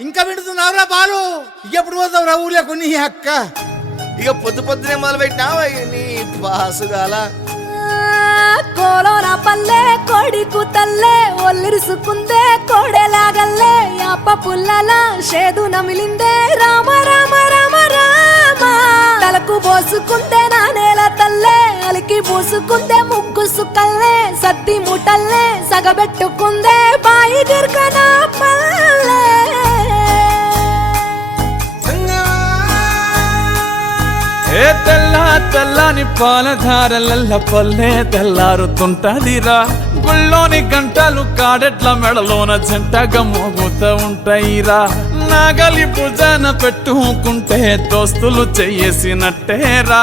ఇంకా వింటున్నావురా బాలు? ఎప్పుడు పోతావురా ఊళ్ళో నీ అక్క? ఇక పొద్దు పొద్దునే మొదలు పెట్టినావా నీ బాసుగాల? కోలోన పల్లె కోడి కూతల్లే ఒల్లిరుసుకుందే కోడెలాగల్లే యాప పుల్లల షేదు నమిలిందే రామ రామ రామ రామ తలకు పోసుకుందే నా నేల తల్లే అలికి పూసుకుందే ముగ్గు సుక్కల్లే సత్తి ముటల్లే సగబెట్టుకుందే బాయి గిర్కన పల్లె ఏ తెల్ల తెల్లని పాలధారలల్ల పల్లె తెల్లారుతుంటదిరా గుళ్ళోని గంటలు కాడెట్ల మెడలోన జంటగా మోగుతూ ఉంటాయిరా నాగలి భుజాన పెట్టుకుంటే దోస్తులు చెయ్యేసినట్టేరా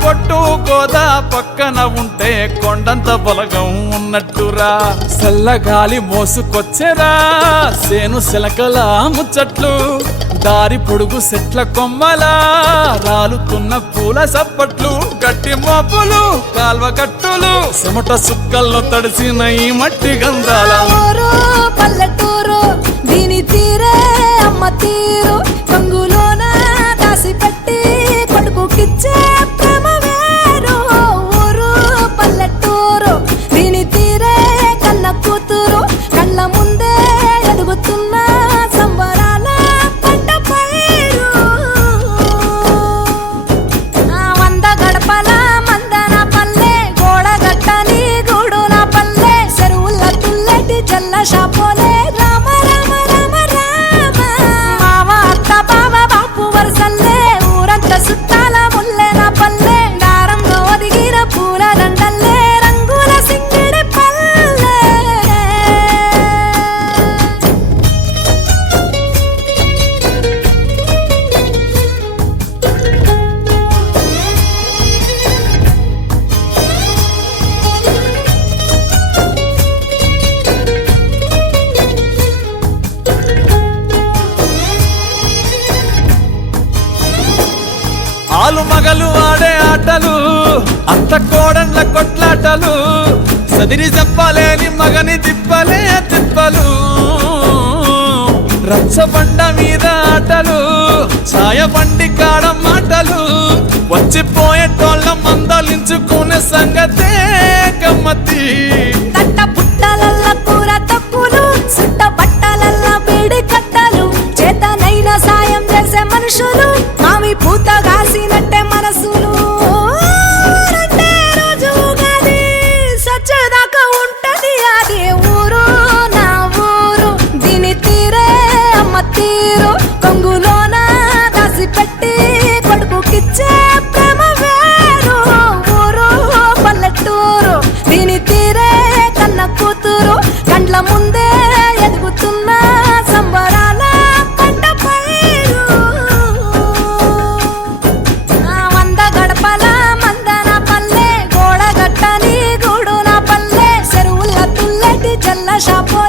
కొట్టు గోదా పక్కన ఉంటే కొండంత బలగం ఉన్నట్టురా చల్లగాలి మోసుకొచ్చెరా సేను శిలకల ముచ్చట్లు దారి పొడుగు సెట్ల కొమ్మలా రాలుతున్న పూల సప్పట్లు గట్టి మోపులు కాల్వ కట్టులు చెమట సుక్కల్లో తడిసిన ఈ మట్టి గంధాల పల్లెటూరు దీని తీరే అమ్మ తీరు కంగులోన దాసి పెట్టి కొడుకుకిచ్చే ప్రేమ వేరు ఊరు పల్లెటూరు దీని తీరే కన్న కూతురు కళ్ళ ముందే ఎదుగుతున్న సంబరాల పంట పైరు వంద గడపల మందన పల్లె గోడగట్టని గూడున పల్లె చెరువుల తుల్లటి జల్ల షాపోలే రామ రామ రామ రామ మామ అత్త బావ బాపు వరసల్లే ఊరంత సుట్టాల ముల్లెన పల్లె దారంలో ఒదిగిన పూల దండల్లే రంగుల సింగిడి పల్లె ఆలు మగలు ఆడే ఆటలు అత్త కోడళ్ళ కొట్లాటలు సదిరి చెప్పలేని మగని తిప్పలే తిప్పలు రచ్చబండ మీద ఆటలు ఛాయ బండి కాడ మాటలు వచ్చిపోయేటోళ్ళ మందలించుకునే సంగతే గమ్మతి తట్ట పుట్టలల్ల కూర తక్కులు సుట్ట బట్టలల్ల బీడి కట్టలు చేతనైన సాయం చేసే మనుషులు మావి పూత కాసినట్టే మనసులు రెండే రోజు ఉగాది సచ్చేదాకా ఉంటది అది ఊరు నా ఊరు దీని తీరే అమ్మ తీరు కొంగులోన దాసి పెట్టి కొడుకుకిచ్చే ప్రేమ వేరు ఊరు పల్లెటూరు దీని తీరే కన్న కూతురు కండ్ల ముందే ఎదుగుతున్న సంబరాల పంట పైరు వంద గడపల మందన పల్లె గోడగట్టని గూడున పల్లె చెరువుల తుల్లటి జల్ల షాపో